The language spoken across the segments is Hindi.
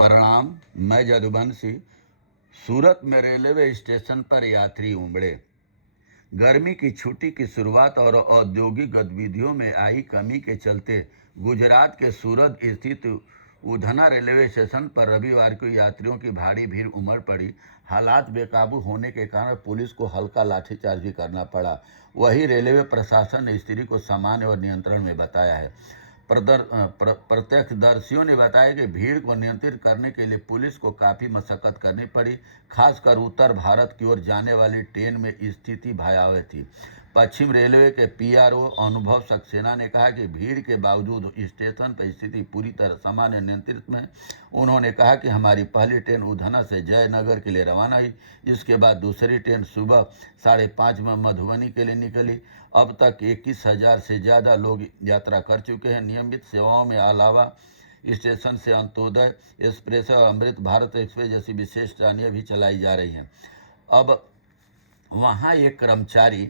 प्रणाम। मैं जदुवंशी। सूरत में रेलवे स्टेशन पर यात्री उमड़े। गर्मी की छुट्टी की शुरुआत और औद्योगिक गतिविधियों में आई कमी के चलते गुजरात के सूरत स्थित उधना रेलवे स्टेशन पर रविवार को यात्रियों की भारी भीड़ उमड़ पड़ी। हालात बेकाबू होने के कारण पुलिस को हल्का लाठीचार्ज भी करना पड़ा। वहीं रेलवे प्रशासन ने स्थिति को सामान्य और नियंत्रण में बताया है। प्रत्यक्षदर्शियों ने बताया कि भीड़ को नियंत्रित करने के लिए पुलिस को काफ़ी मशक्कत करनी पड़ी। खासकर उत्तर भारत की ओर जाने वाली ट्रेन में स्थिति भयावह थी। पश्चिम रेलवे के पीआरओ अनुभव सक्सेना ने कहा कि भीड़ के बावजूद स्टेशन पर स्थिति पूरी तरह सामान्य नियंत्रित में। उन्होंने कहा कि हमारी पहली ट्रेन उधना से जयनगर के लिए रवाना हुई। इसके बाद दूसरी ट्रेन सुबह 5:30 में मधुबनी के लिए निकली। अब तक 21,000 से ज़्यादा लोग यात्रा कर चुके हैं। नियमित सेवाओं में अलावा स्टेशन से अंत्योदय एक्सप्रेस और अमृत भारत एक्सप्रेस जैसी विशेष ट्रेनें भी चलाई जा रही हैं। अब वहाँ एक कर्मचारी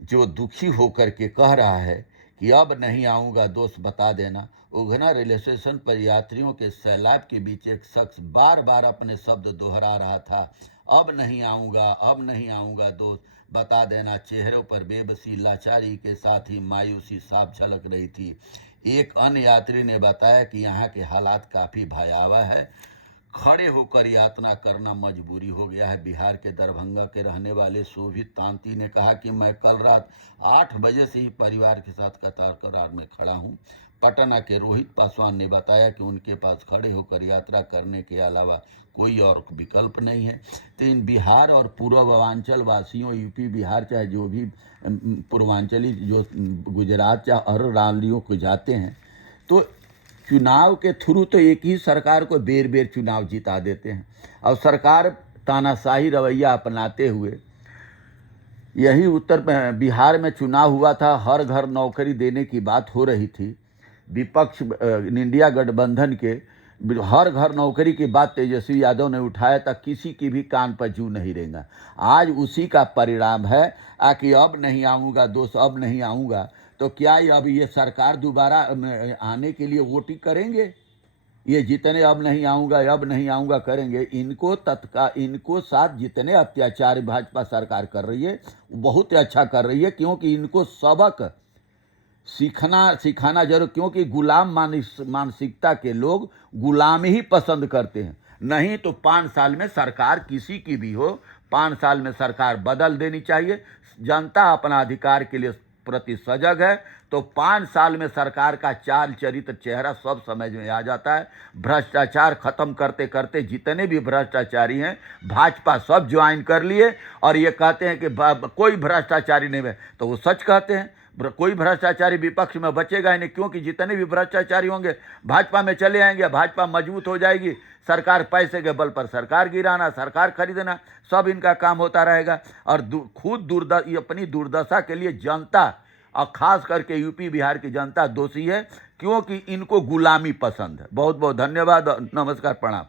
जो दुखी होकर के कह रहा है कि अब नहीं आऊँगा, दोस्त बता देना। उधना रेलवे स्टेशन पर यात्रियों के सैलाब के बीच एक शख्स बार बार अपने शब्द दोहरा रहा था, अब नहीं आऊँगा, अब नहीं आऊँगा, दोस्त बता देना। चेहरों पर बेबसी, लाचारी के साथ ही मायूसी साफ झलक रही थी। एक अन्य यात्री ने बताया कि यहाँ के हालात काफ़ी भयावह है। खड़े होकर यातना करना मजबूरी हो गया है। बिहार के दरभंगा के रहने वाले शोभित तांती ने कहा कि मैं कल रात 8 बजे से ही परिवार के साथ कतार में खड़ा हूँ। पटना के रोहित पासवान ने बताया कि उनके पास खड़े होकर यात्रा करने के अलावा कोई और विकल्प नहीं है। तो इन बिहार और पूर्वांचल वासियों, यूपी बिहार चाहे जो भी पूर्वांचली जो गुजरात चाहे हर राज्यों को जाते हैं, तो चुनाव के थ्रू तो एक ही सरकार को बेर बेर चुनाव जिता देते हैं। और सरकार तानाशाही रवैया अपनाते हुए, यही बिहार में चुनाव हुआ था, हर घर नौकरी देने की बात हो रही थी। विपक्ष इंडिया गठबंधन के हर घर नौकरी की बात तेजस्वी यादव ने उठाया था, किसी की भी कान पर जू नहीं रहेगा। आज उसी का परिणाम है कि अब नहीं आऊँगा दोस्त, अब नहीं आऊँगा। तो क्या अब ये सरकार दोबारा आने के लिए वोटिंग करेंगे? ये जितने अब नहीं आऊँगा करेंगे, इनको साथ जितने अत्याचार भाजपा सरकार कर रही है बहुत अच्छा कर रही है, क्योंकि इनको सबक सिखाना जरूर, क्योंकि गुलाम मानसिकता के लोग गुलामी ही पसंद करते हैं। नहीं तो 5 साल में सरकार किसी की भी हो, 5 साल में सरकार बदल देनी चाहिए। जनता अपना अधिकार के लिए प्रति सजग है, तो 5 साल में सरकार का चाल चरित्र चेहरा सब समझ में आ जाता है। भ्रष्टाचार खत्म करते करते जितने भी भ्रष्टाचारी हैं भाजपा सब ज्वाइन कर लिए, और ये कहते हैं कि कोई भ्रष्टाचारी नहीं है, तो वो सच कहते हैं। कोई भ्रष्टाचारी विपक्ष में बचेगा ही नहीं, क्योंकि जितने भी भ्रष्टाचारी होंगे भाजपा में चले आएंगे, भाजपा मजबूत हो जाएगी। सरकार पैसे के बल पर सरकार गिराना, सरकार खरीदना, सब इनका काम होता रहेगा। और खुद अपनी दुर्दशा के लिए जनता, और खास करके यूपी बिहार की जनता दोषी है, क्योंकि इनको गुलामी पसंद है। बहुत बहुत धन्यवाद। नमस्कार, प्रणाम।